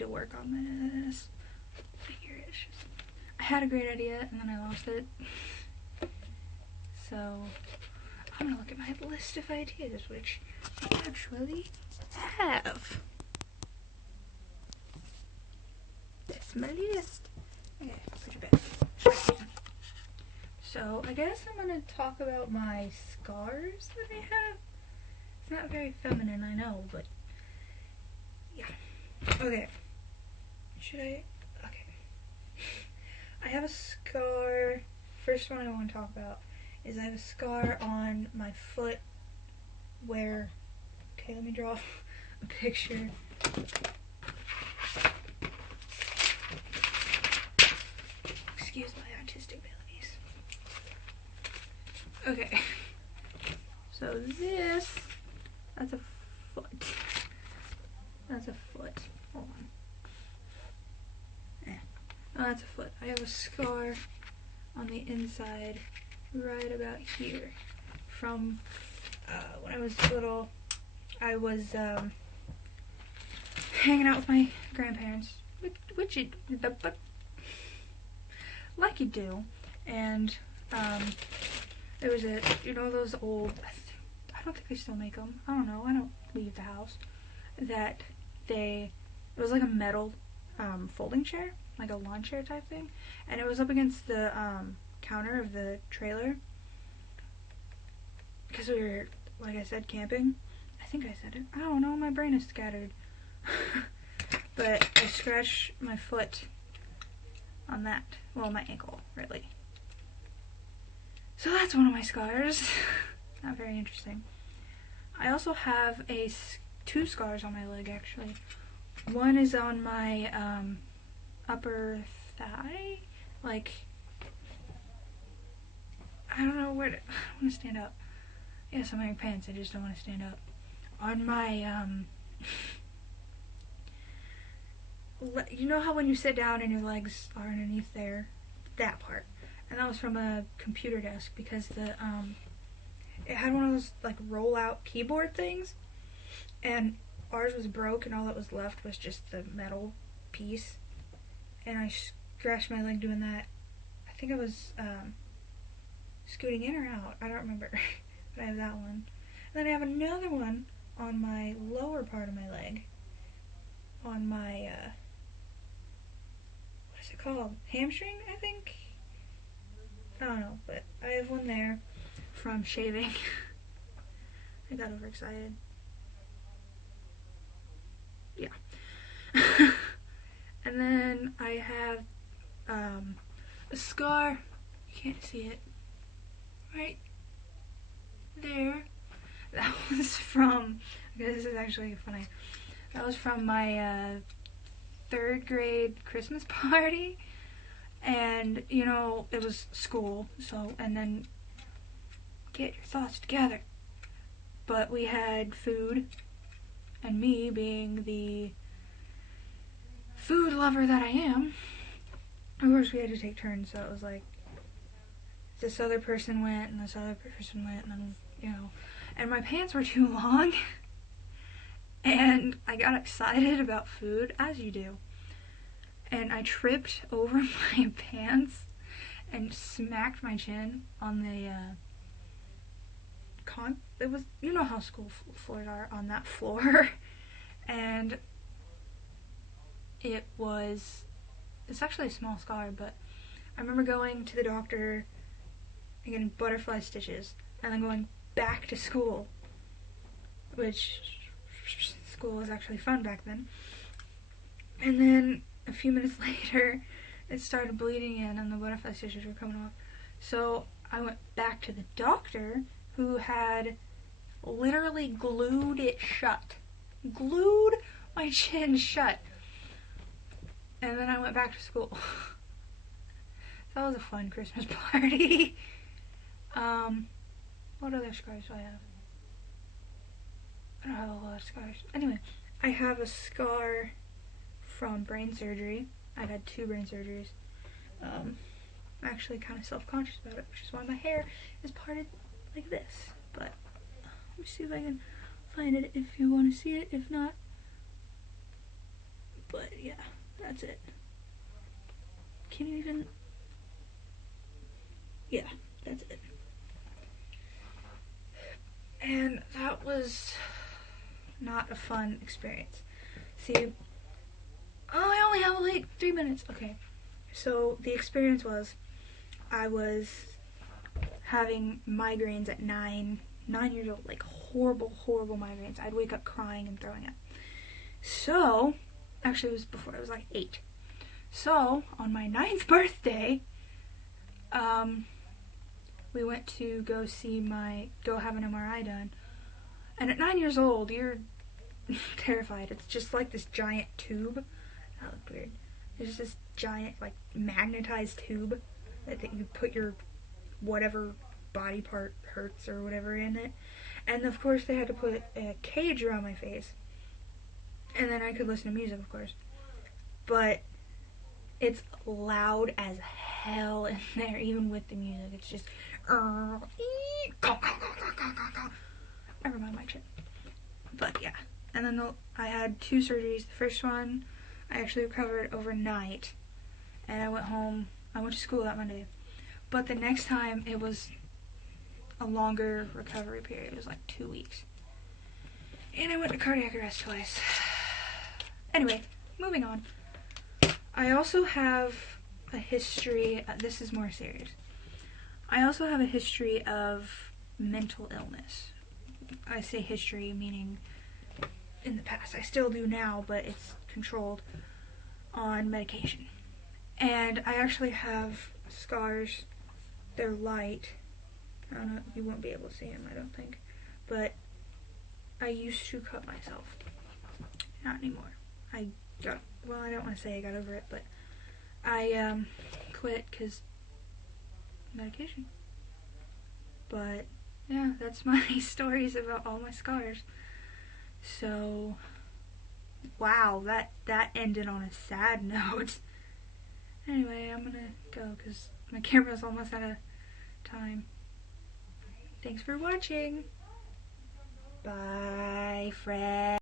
to work on this. Here it is. I had a great idea and then I lost it. So I'm gonna look at my list of ideas, which I actually have. That's my list. Okay, put your bed. So I guess I'm gonna talk about my scars that I have. It's not very feminine, I know, but yeah. Okay. Should I? Okay. I have a scar. First one I want to talk about is I have a scar on my foot where, okay, let me draw a picture. Excuse my artistic abilities. Okay. So this, that's a foot. That's a foot. Hold on. Oh, that's a foot. I have a scar on the inside right about here from when I was little. I was hanging out with my grandparents, which like you do, and there was a, you know, those old, I don't think they still make them, I don't know, I don't leave the house, that it was like a metal folding chair, like a lawn chair type thing, and it was up against the counter of the trailer because we were, like I said, camping. I think I said it. I don't know, my brain is scattered. But I scratched my foot on that. Well, my ankle, really. So that's one of my scars. Not very interesting. I also have two scars on my leg, actually. One is on my upper thigh, like, I don't know where to, I want to stand up. Yes, I'm wearing pants, I just don't want to stand up. On my, you know how when you sit down and your legs are underneath there? That part. And that was from a computer desk because it had one of those, like, roll-out keyboard things. And ours was broke and all that was left was just the metal piece. And I scratched my leg doing that. I think I was, scooting in or out. I don't remember. But I have that one. And then I have another one on my lower part of my leg. On my, what is it called? Hamstring, I think? I don't know, but I have one there from shaving. I got overexcited. Yeah. And then I have a scar. You can't see it. Right there. That was from, okay, this is actually funny. That was from my 3rd grade Christmas party. And, you know, it was school, so, and then get your thoughts together. But we had food, and me being the food lover that I am, of course we had to take turns, so it was like, this other person went, and this other person went, and then, you know, and my pants were too long, and I got excited about food, as you do, and I tripped over my pants, and smacked my chin on the, it was, you know how school floors are, on that floor, and it's actually a small scar, but I remember going to the doctor and getting butterfly stitches, and then going back to school, which school was actually fun back then, and then a few minutes later it started bleeding in and the butterfly stitches were coming off, so I went back to the doctor, who had literally glued it shut. Glued my chin shut. And then I went back to school. That was a fun Christmas party. What other scars do I have? I don't have a lot of scars. Anyway, I have a scar from brain surgery. I've had 2 brain surgeries. I'm actually kind of self-conscious about it, which is why my hair is parted like this. But let me see if I can find it if you want to see it. If not, But yeah, that's it. Can you even... Yeah, that's it. And that was not a fun experience. See, oh, I only have like 3 minutes. Okay, so the experience was, I was having migraines at 9 years old, like horrible, horrible migraines. I'd wake up crying and throwing up. So, actually it was before, it was like 8. So, on my 9th birthday, we went to go have an MRI done. And at 9 years old, you're terrified. It's just like this giant tube. That looked weird. There's this giant, like, magnetized tube that you put your whatever body part hurts or whatever in it. And of course they had to put a cage around my face. And then I could listen to music, of course. But it's loud as hell in there, even with the music. It's just... Never mind my chin. But yeah. And then I had 2 surgeries. The first one, I actually recovered overnight. And I went home. I went to school that Monday. But the next time, it was a longer recovery period. It was like 2 weeks. And I went to cardiac arrest twice. Anyway, moving on. I also have a history, this is more serious. I also have a history of mental illness. I say history meaning in the past. I still do now, but it's controlled on medication. And I actually have scars. They're light. I don't know, you won't be able to see them, I don't think. But I used to cut myself. Not anymore. I don't want to say I got over it, but I quit because medication. But yeah, that's my stories about all my scars. So, wow, that ended on a sad note. Anyway, I'm gonna go because my camera's almost out of time. Thanks for watching. Bye, friends.